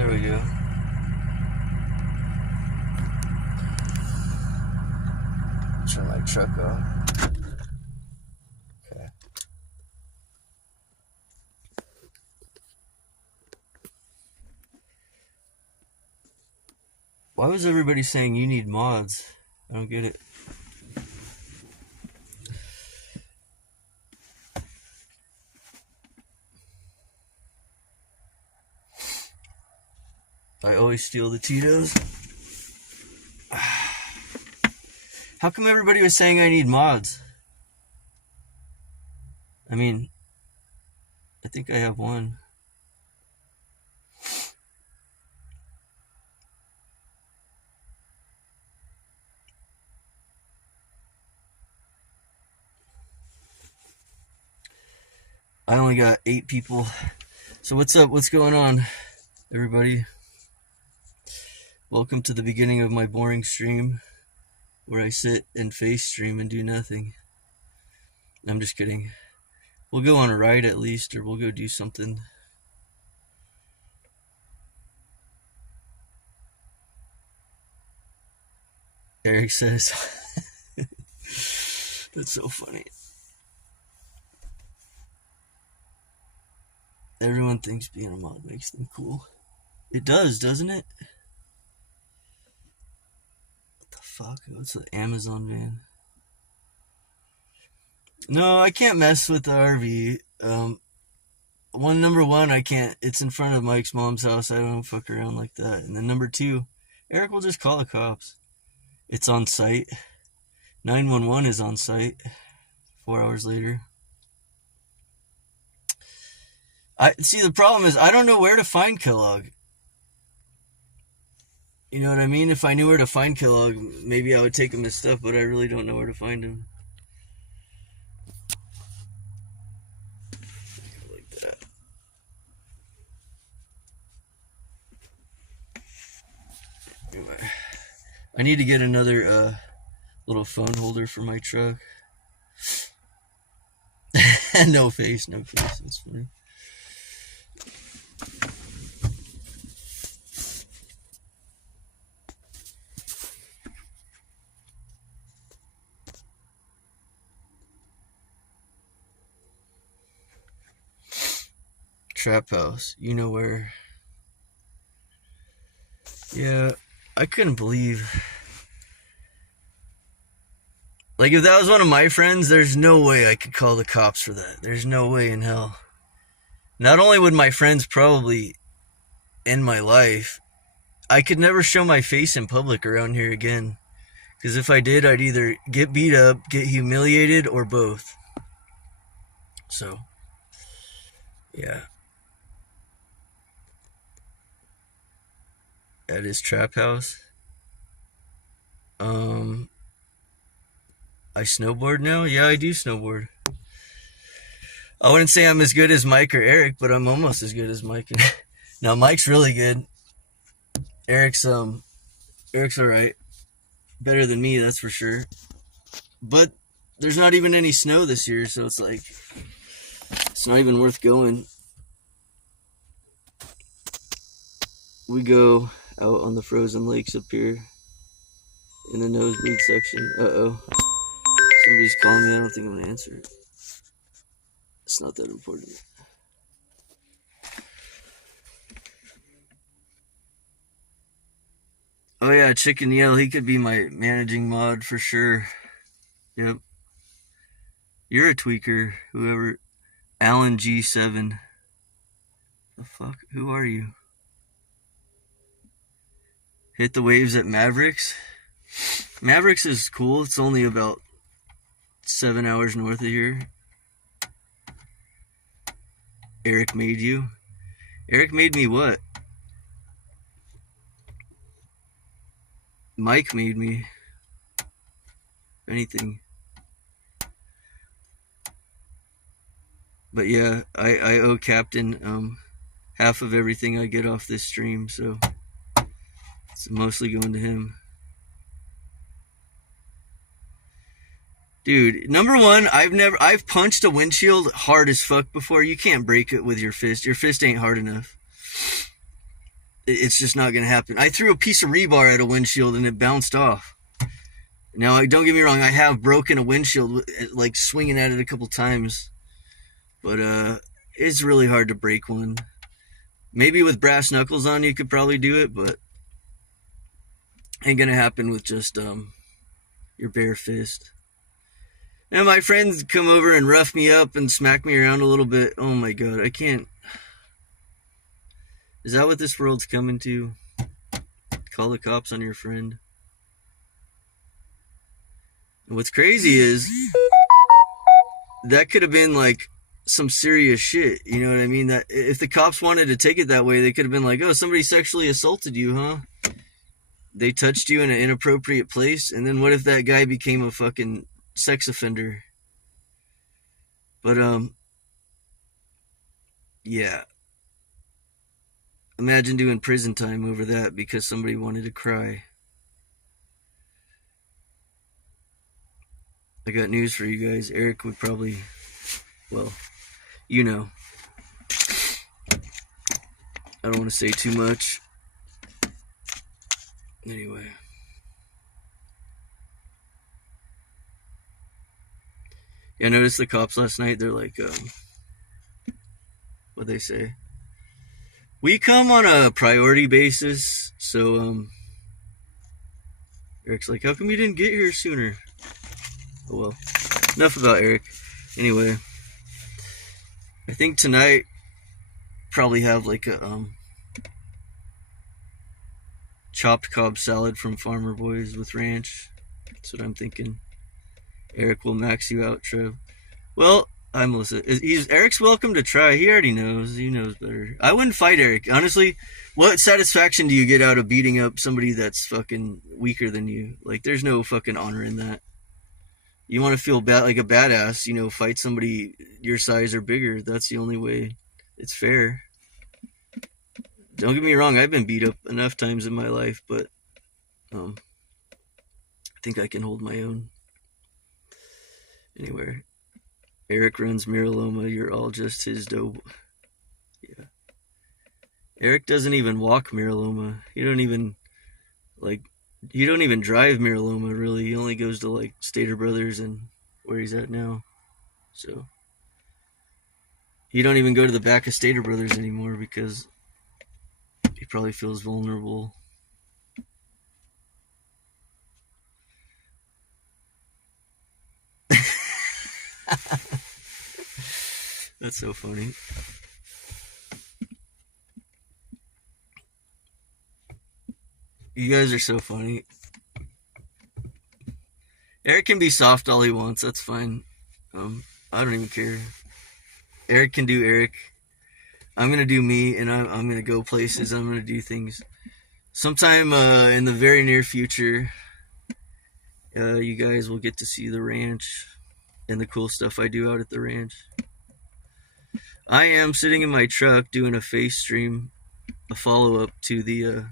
There we go. Turn my truck off. Okay. Why was everybody saying you need mods? I don't get it. I always steal the Tito's. How come everybody was saying I need mods? I mean, I think I have one. I only got 8 people. So what's up? What's going on, everybody? Welcome to the beginning of my boring stream where I sit and face stream and do nothing. I'm just kidding. We'll go on a ride at least, or we'll go do something. Eric says. That's so funny. Everyone thinks being a mod makes them cool. It does, doesn't it? What the fuck? What's the Amazon van? No, I can't mess with the RV. Number one, I can't. It's in front of Mike's mom's house. I don't fuck around like that. And then number 2, Eric will just call the cops. It's on site. 911 is on site. 4 hours later. See, the problem is I don't know where to find Kellogg. You know what I mean? If I knew where to find Kellogg, maybe I would take him his stuff, but I really don't know where to find him. Like that. Anyway, I need to get another little phone holder for my truck. No face. That's funny. Trap house, you know where. Yeah, I couldn't believe. Like, if that was one of my friends, there's no way I could call the cops for that. There's no way in hell. Not only would my friends probably end my life, I could never show my face in public around here again. Because if I did, I'd either get beat up, get humiliated, or both. So, yeah. At his trap house. I snowboard now? Yeah, I do snowboard. I wouldn't say I'm as good as Mike or Eric, but I'm almost as good as Mike. No, Mike's really good. Eric's alright. Better than me, that's for sure. But there's not even any snow this year, so it's like, it's not even worth going. We go out on the frozen lakes up here in the nosebleed section. Uh-oh. Somebody's calling me. I don't think I'm going to answer it. It's not that important. Oh yeah, Chicken Yell. He could be my managing mod for sure. Yep. You're a tweaker, whoever. Alan G7. The fuck? Who are you? Hit the waves at Mavericks. Mavericks is cool. It's only about 7 hours north of here. Eric made you. Eric made me what? Mike made me. Anything. But yeah, I owe Captain half of everything I get off this stream, so it's mostly going to him. Dude, number one, I've punched a windshield hard as fuck before. You can't break it with your fist. Your fist ain't hard enough. It's just not going to happen. I threw a piece of rebar at a windshield and it bounced off. Now, don't get me wrong, I have broken a windshield, like swinging at it a couple times, but it's really hard to break one. Maybe with brass knuckles on, you could probably do it, but ain't gonna happen with just your bare fist. And my friends come over and rough me up and smack me around a little bit. Oh my god, I can't. Is that what this world's coming to? Call the cops on your friend. And what's crazy is that could have been like some serious shit. You know what I mean? That if the cops wanted to take it that way, they could have been like, "Oh, somebody sexually assaulted you, huh? They touched you in an inappropriate place." And then what if that guy became a fucking sex offender? But yeah. Imagine doing prison time over that because somebody wanted to cry. I got news for you guys. Eric would probably, well, you know. I don't want to say too much. Anyway. Yeah, I noticed the cops last night. They're like, what'd they say? We come on a priority basis. So, Eric's like, how come you didn't get here sooner? Oh well. Enough about Eric. Anyway. I think tonight probably have like a chopped Cobb salad from Farmer Boys with ranch. That's what I'm thinking. Eric will max you out, Trev. Well, I'm Melissa. Eric's welcome to try. He already knows. He knows better. I wouldn't fight Eric. Honestly, what satisfaction do you get out of beating up somebody that's fucking weaker than you? Like, there's no fucking honor in that. You want to feel bad, like a badass, you know, fight somebody your size or bigger. That's the only way it's fair. Don't get me wrong, I've been beat up enough times in my life, but I think I can hold my own. Anyway, Eric runs Miraloma. You're all just his dope. Yeah. Eric doesn't even walk Miraloma. He don't even drive Miraloma, really. He only goes to, like, Stater Brothers and where he's at now. So, he don't even go to the back of Stater Brothers anymore because he probably feels vulnerable. That's so funny. You guys are so funny. Eric can be soft all he wants. That's fine. I don't even care. Eric can do Eric. I'm gonna do me, and I'm gonna go places. I'm gonna do things. Sometime in the very near future, you guys will get to see the ranch and the cool stuff I do out at the ranch. I am sitting in my truck doing a face stream, a follow-up to the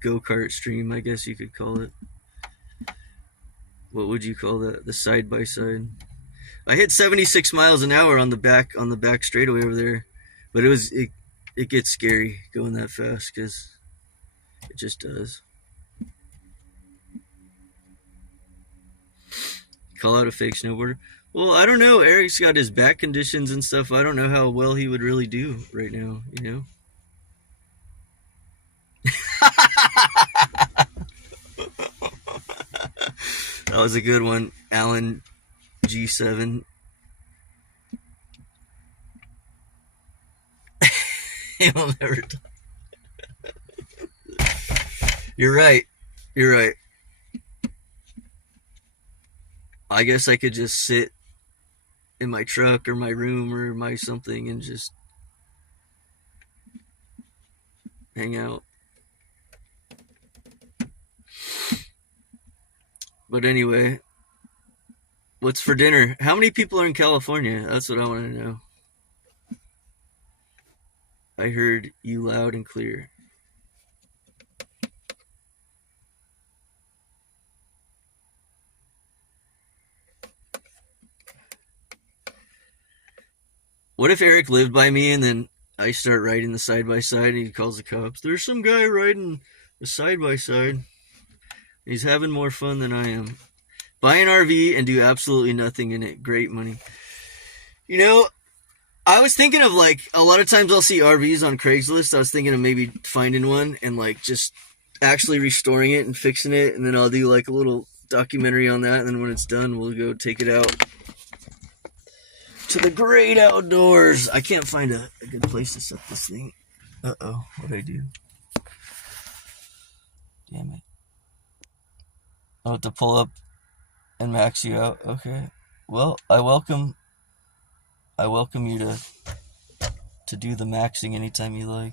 go-kart stream, I guess you could call it. What would you call that? The side-by-side. I hit 76 miles an hour on the back straightaway over there, but it gets scary going that fast because it just does. Call out a fake snowboarder. Well, I don't know. Eric's got his back conditions and stuff. I don't know how well he would really do right now, you know? That was a good one, Alan G7. He'll never talk. You're right. I guess I could just sit in my truck or my room or my something and just hang out. But anyway, what's for dinner? How many people are in California? That's what I want to know. I heard you loud and clear. What if Eric lived by me and then I start riding the side-by-side and he calls the cops. There's some guy riding the side-by-side. He's having more fun than I am. Buy an RV and do absolutely nothing in it. Great money. You know, I was thinking of like, a lot of times I'll see RVs on Craigslist. I was thinking of maybe finding one and like just actually restoring it and fixing it. And then I'll do like a little documentary on that. And then when it's done, we'll go take it out to the great outdoors. I can't find a good place to set this thing. Uh-oh, what'd I do? Damn it. I'll have to pull up and max you out. Okay. Well, I welcome you to do the maxing anytime you like.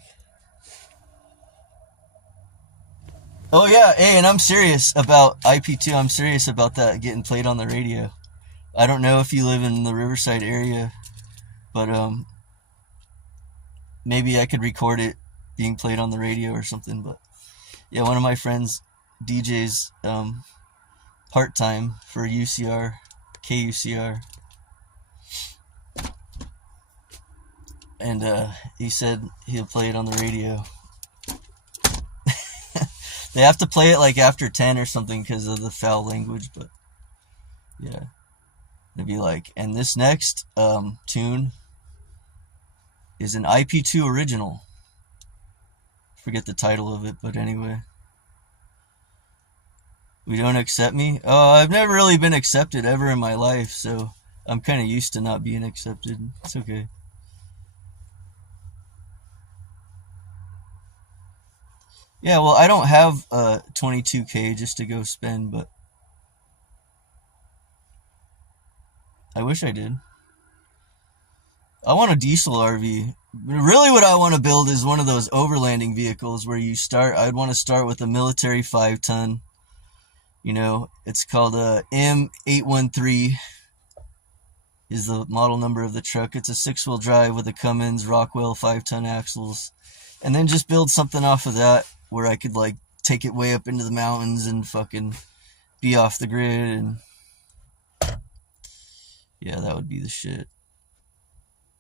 Oh yeah, hey, and I'm serious about IP2. I'm serious about that getting played on the radio. I don't know if you live in the Riverside area, but maybe I could record it being played on the radio or something. But yeah, one of my friends DJs part-time for UCR, KUCR, and he said he'll play it on the radio. They have to play it like after 10 or something because of the foul language, but yeah. It'd be like, and this next tune is an IP2 original. Forget the title of it, but anyway. We don't accept me? Oh, I've never really been accepted ever in my life, so I'm kind of used to not being accepted. It's okay. Yeah, well, I don't have 22K just to go spend, but I wish I did. I want a diesel RV. Really what I want to build is one of those overlanding vehicles where you start, I'd want to start with a military 5-ton. You know, it's called a M813 is the model number of the truck. It's a 6-wheel drive with a Cummins Rockwell 5-ton axles. And then just build something off of that where I could like take it way up into the mountains and fucking be off the grid. And yeah, that would be the shit.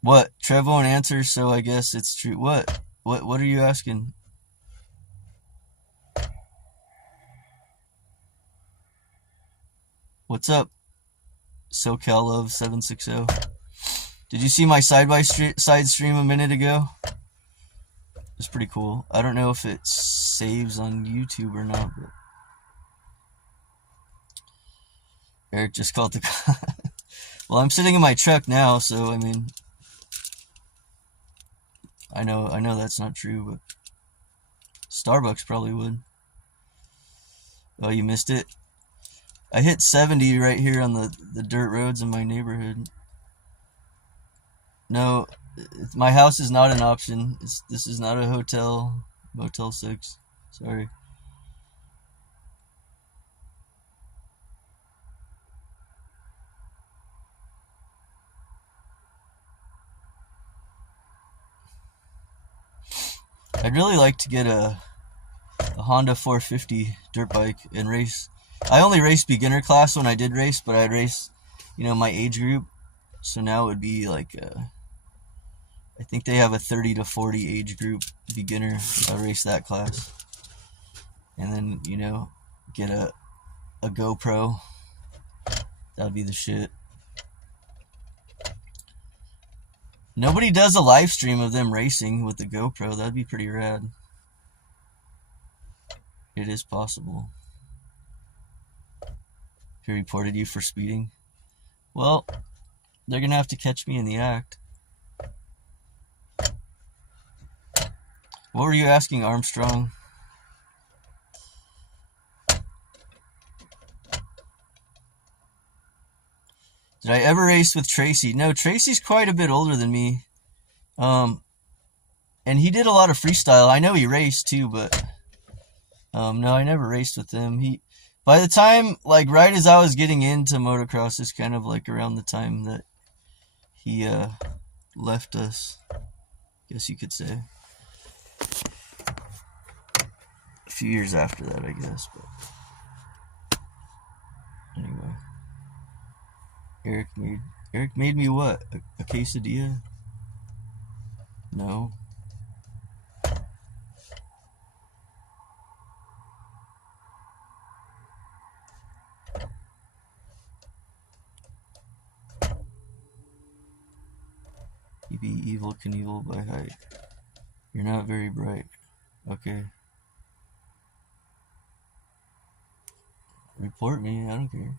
What? TrEv won't answer, so I guess it's true. What are you asking? What's up? SoCal Love 760. Did you see my side stream a minute ago? It's pretty cool. I don't know if it saves on YouTube or not, but Eric just called the well, I'm sitting in my truck now, so I mean, I know that's not true, but Starbucks probably would. Oh, you missed it? I hit 70 right here on the dirt roads in my neighborhood. No, my house is not an option. This is not a hotel, Motel 6. Sorry. I'd really like to get a Honda 450 dirt bike and race. I only raced beginner class when I did race, but I'd race, you know, my age group. So now it would be like, I think they have a 30 to 40 age group beginner. So I race that class. And then, you know, get a GoPro. That would be the shit. Nobody does a live stream of them racing with the GoPro. That'd be pretty rad. It is possible. He reported you for speeding. Well, they're going to have to catch me in the act. What were you asking, Armstrong? Did I ever race with Tracy? No, Tracy's quite a bit older than me. And he did a lot of freestyle. I know he raced too, but no, I never raced with him. By the time, like right as I was getting into motocross, is kind of like around the time that he left us, I guess you could say. A few years after that, I guess. But anyway, Eric made me what? A quesadilla? No. You be evil Knievel by height. You're not very bright. Okay. Report me, I don't care.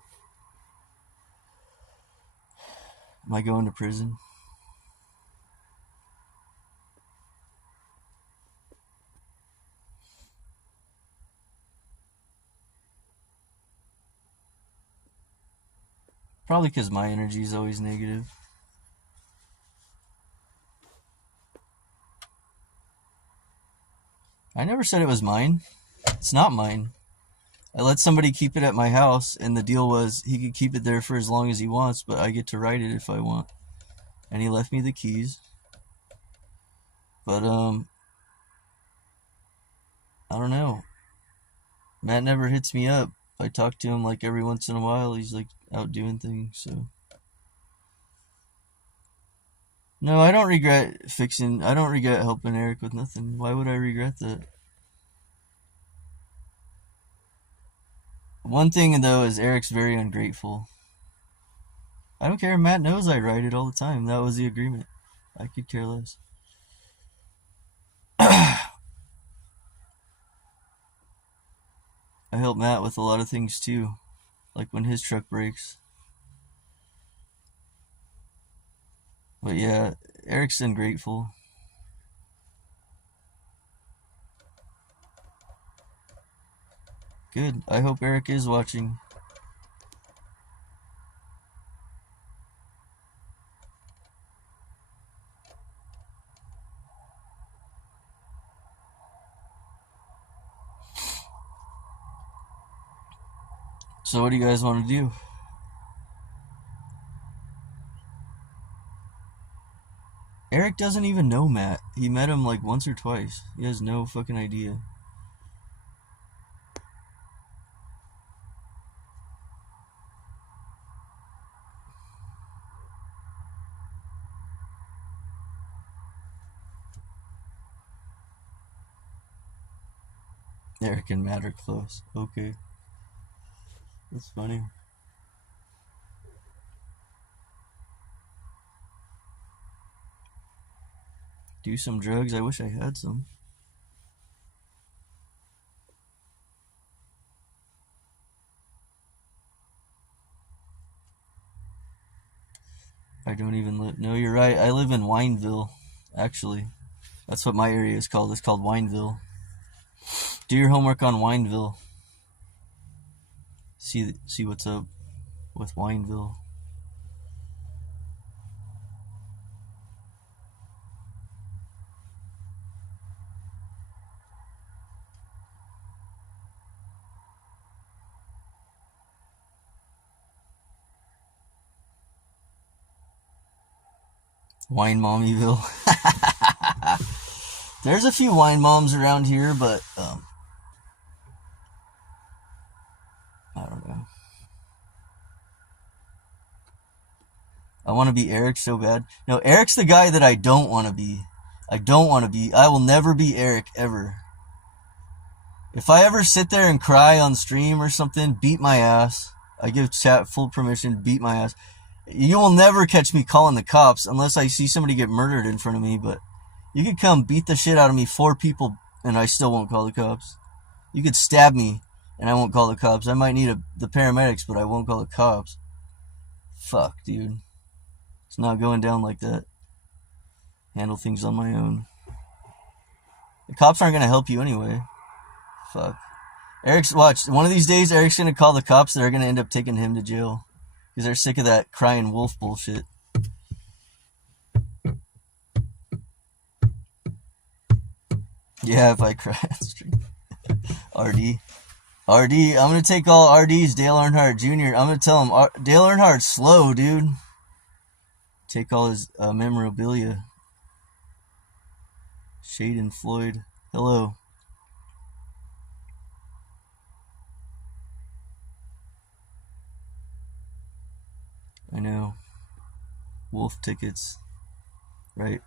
Am I going to prison? Probably because my energy is always negative. I never said it was mine. It's not mine. I let somebody keep it at my house, and the deal was he could keep it there for as long as he wants, but I get to write it if I want. And he left me the keys. But, I don't know. Matt never hits me up. I talk to him like every once in a while. He's like out doing things, so. No, I don't regret I don't regret helping Eric with nothing. Why would I regret that? One thing, though, is Eric's very ungrateful. I don't care. Matt knows I write it all the time. That was the agreement. I could care less. I help Matt with a lot of things, too. Like when his truck breaks. But yeah, Eric's ungrateful. Good. I hope Eric is watching. So what do you guys want to do? Eric doesn't even know Matt. He met him like once or twice. He has no fucking idea. Eric and Matt are close. Okay. That's funny. Do some drugs? I wish I had some. I don't even live. No, you're right. I live in Wineville, actually. That's what my area is called. It's called Wineville. Do your homework on Wineville. See what's up with Wineville. Wine Mommyville. There's a few wine moms around here, but I don't know. I want to be Eric so bad. No, Eric's the guy that I don't want to be. I don't want to be. I will never be Eric, ever. If I ever sit there and cry on stream or something, beat my ass. I give chat full permission to beat my ass. You will never catch me calling the cops unless I see somebody get murdered in front of me, but you could come beat the shit out of me, 4 people, and I still won't call the cops. You could stab me, and I won't call the cops. I might need the paramedics, but I won't call the cops. Fuck, dude. It's not going down like that. Handle things on my own. The cops aren't going to help you anyway. Fuck. Watch. One of these days, Eric's going to call the cops that are going to end up taking him to jail. Because they're sick of that crying wolf bullshit. Yeah, if I cry on stream. RD, I'm going to take all RD's, Dale Earnhardt Jr. I'm going to tell him, Dale Earnhardt's slow, dude. Take all his memorabilia. Shaden Floyd. Hello. I know. Wolf tickets. Right.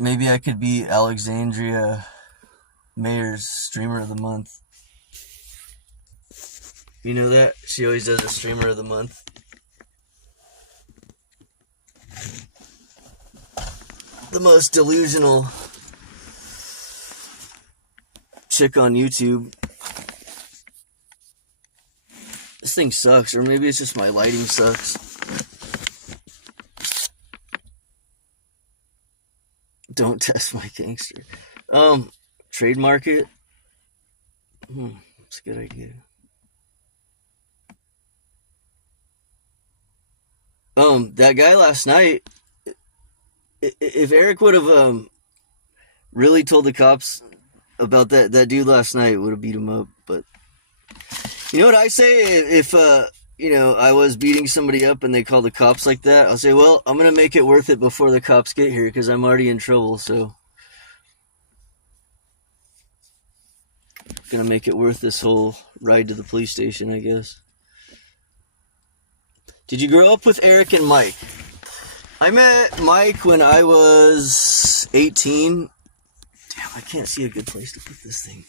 Maybe I could be Alexandria Mayor's Streamer of the Month. You know that? She always does a Streamer of the Month. The most delusional chick on YouTube. This thing sucks, or maybe it's just my lighting sucks. Don't test my gangster. Trademark it. That's a good idea. That guy last night, if Eric would have really told the cops about that dude last night, would have beat him up. But you know what I say? If I was beating somebody up and they call the cops like that, I'll say, well, I'm gonna make it worth it before the cops get here because I'm already in trouble. So gonna make it worth this whole ride to the police station, I guess. Did you grow up with Eric and Mike? I met Mike when I was 18. Damn, I can't see a good place to put this thing.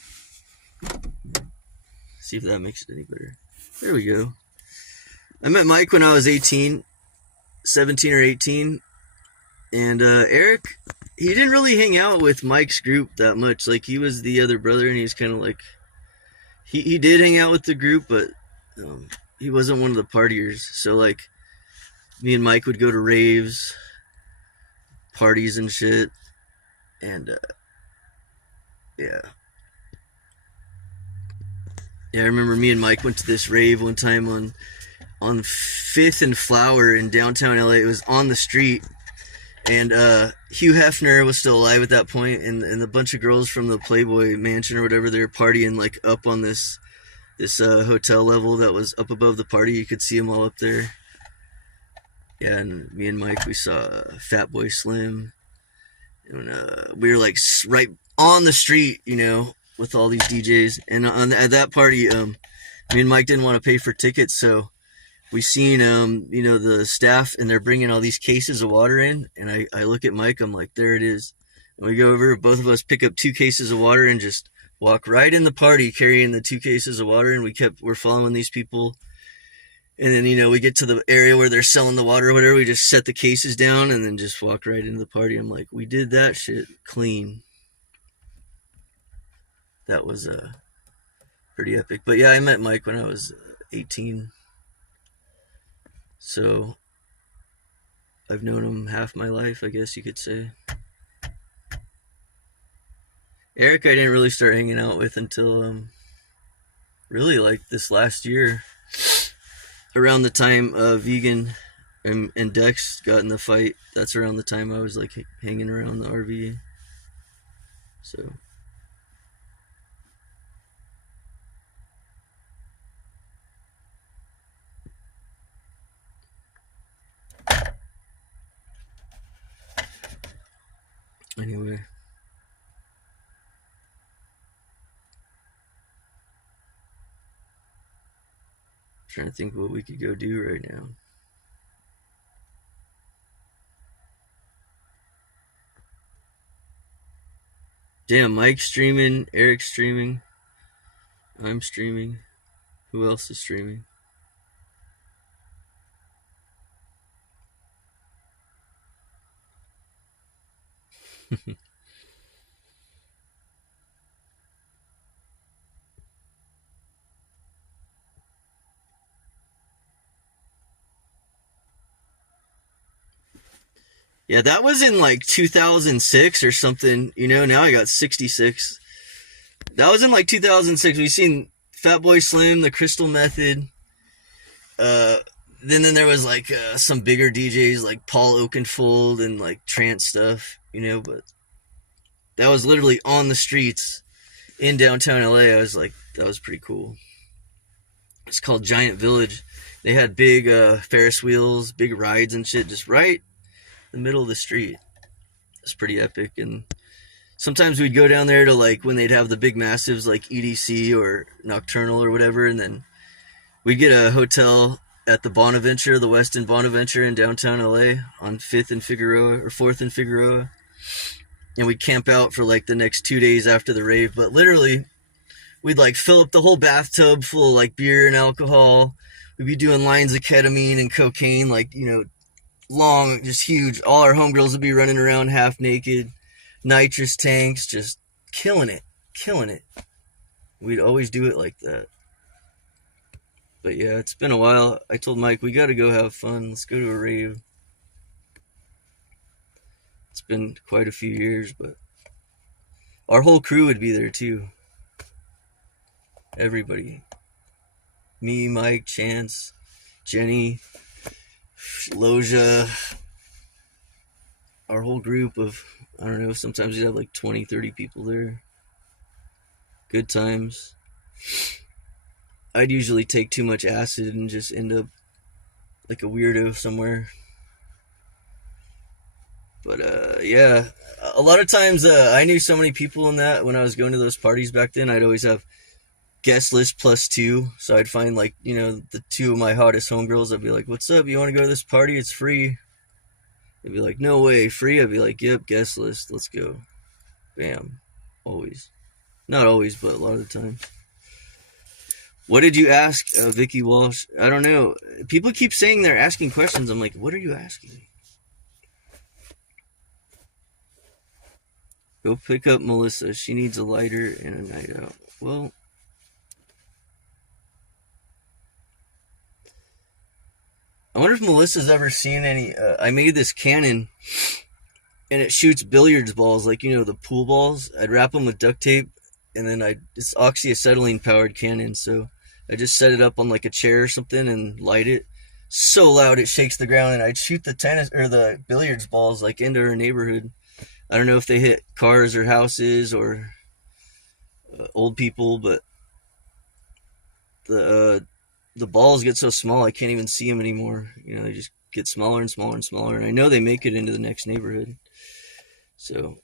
See if that makes it any better. There we go. I met Mike when I was 18, 17 or 18. And Eric, he didn't really hang out with Mike's group that much. Like, he was the other brother, and he was kind of like... He did hang out with the group, but he wasn't one of the partiers. So, like, me and Mike would go to raves, parties and shit. And, yeah. Yeah, I remember me and Mike went to this rave one time on 5th and Flower in downtown LA. It was on the street. And Hugh Hefner was still alive at that point, and a bunch of girls from the Playboy Mansion or whatever, they were partying like up on this hotel level that was up above the party. You could see them all up there. Yeah, and me and Mike, we saw Fatboy Slim, and we were like right on the street, with all these DJs. And at that party, me and Mike didn't want to pay for tickets, so we seen, the staff, and they're bringing all these cases of water in, and I look at Mike, I'm like, there it is. And we go over, both of us pick up 2 cases of water and just walk right in the party carrying the 2 cases of water, and we're following these people. And then, we get to the area where they're selling the water or whatever, we just set the cases down and then just walk right into the party. I'm like, we did that shit clean. That was pretty epic. But yeah, I met Mike when I was 18. So, I've known him half my life, I guess you could say. Eric, I didn't really start hanging out with until, really like this last year. Around the time Vegan and Dex got in the fight, that's around the time I was like hanging around the RV. So... Anyway. Trying to think what we could go do right now. Damn, Mike's streaming, Eric's streaming, I'm streaming. Who else is streaming? Yeah, that was in like 2006 or something. Now I got 66. That was in like 2006. We've seen Fatboy Slim, the Crystal Method. Then there was like some bigger DJs like Paul Oakenfold and like trance stuff, but that was literally on the streets in downtown LA. I was like, that was pretty cool. It's called Giant Village. They had big Ferris wheels, big rides and shit, just right in the middle of the street. It's pretty epic. And sometimes we'd go down there to like when they'd have the big massives like EDC or Nocturnal or whatever, and then we'd get a hotel at the Bonaventure, the Westin Bonaventure in downtown LA on 5th and Figueroa, or 4th and Figueroa. and we'd camp out for like the next 2 days after the rave. But literally, we'd like fill up the whole bathtub full of like beer and alcohol. We'd be doing lines of ketamine and cocaine, like, long, just huge. All our homegirls would be running around half naked, nitrous tanks, just killing it, killing it. We'd always do it like that. But yeah, it's been a while. I told Mike, we gotta go have fun. Let's go to a rave. It's been quite a few years, but our whole crew would be there too. Everybody. Me, Mike, Chance, Jenny, Loja, our whole group of, I don't know, sometimes you'd have like 20, 30 people there. Good times. I'd usually take too much acid and just end up like a weirdo somewhere. But yeah, a lot of times I knew so many people in that when I was going to those parties back then. I'd always have guest list plus two, so I'd find like, the two of my hottest homegirls. I'd be like, what's up, you want to go to this party? It's free. They'd be like, no way, free? I'd be like, yep, guest list, let's go. Bam. Always. Not always, but a lot of the time. What did you ask Vicky Walsh? I don't know. People keep saying they're asking questions. I'm like, what are you asking me? Go pick up Melissa. She needs a lighter and a night out. Well, I wonder if Melissa's ever seen any. I made this cannon, and it shoots billiards balls, like, the pool balls. I'd wrap them with duct tape, and then it's oxyacetylene powered cannon, so I just set it up on like a chair or something and light it. So loud it shakes the ground, and I'd shoot the tennis or the billiards balls like into her neighborhood. I don't know if they hit cars or houses or old people, but the balls get so small I can't even see them anymore. They just get smaller and smaller and smaller, and I know they make it into the next neighborhood. So,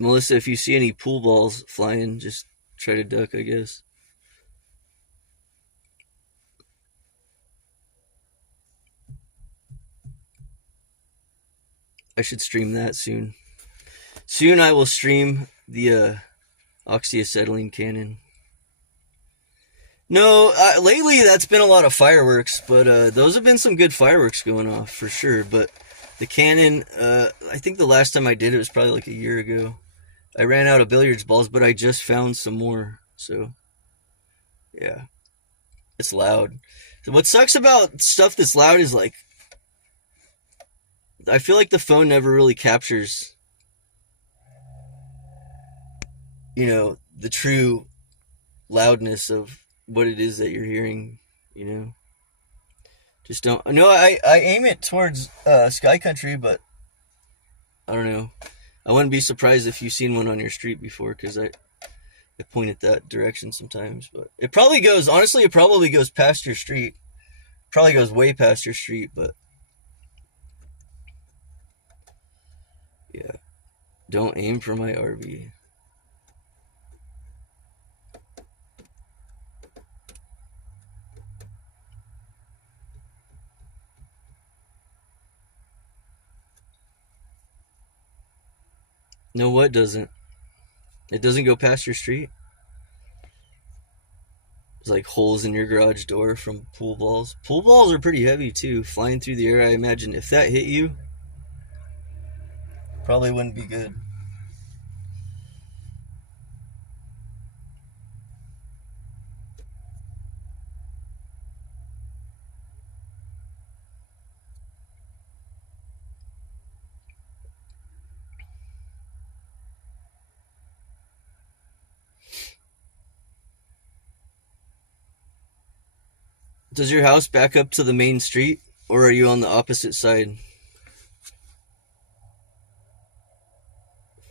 Melissa, if you see any pool balls flying, just try to duck, I guess. I should stream that soon. Soon I will stream the oxyacetylene cannon. No, lately that's been a lot of fireworks, but those have been some good fireworks going off for sure. But the cannon, I think the last time I did it was probably like a year ago. I ran out of billiards balls, but I just found some more. So, yeah, it's loud. So what sucks about stuff that's loud is like, I feel like the phone never really captures, the true loudness of what it is that you're hearing, Just don't. No, I aim it towards Sky Country, but I don't know. I wouldn't be surprised if you've seen one on your street before, because I point it that direction sometimes. But it probably goes past your street. Probably goes way past your street, but yeah. Don't aim for my RV. No, what doesn't? It doesn't go past your street? There's like holes in your garage door from pool balls. Pool balls are pretty heavy too, flying through the air. I imagine if that hit you, probably wouldn't be good. Does your house back up to the main street, or are you on the opposite side?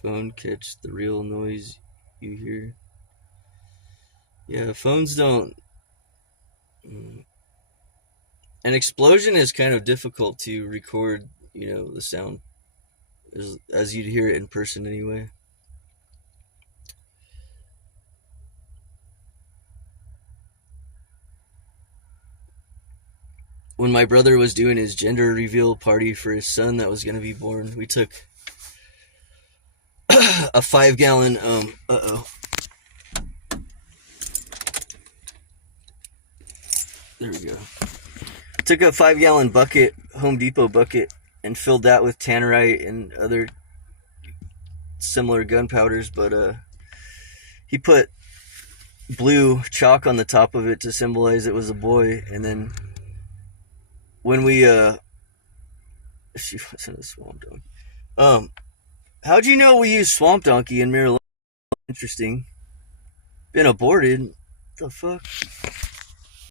Phone catch the real noise you hear. Yeah, phones don't. An explosion is kind of difficult to record, the sound as you'd hear it in person anyway. when my brother was doing his gender reveal party for his son that was going to be born, we took a 5-gallon there we go. Took a 5-gallon bucket, Home Depot bucket, and filled that with tannerite and other similar gunpowders, but he put blue chalk on the top of it to symbolize it was a boy. And then when we she wasn't a swamp donkey. How'd you know we use swamp donkey in Mirror? Interesting. Been aborted. What the fuck?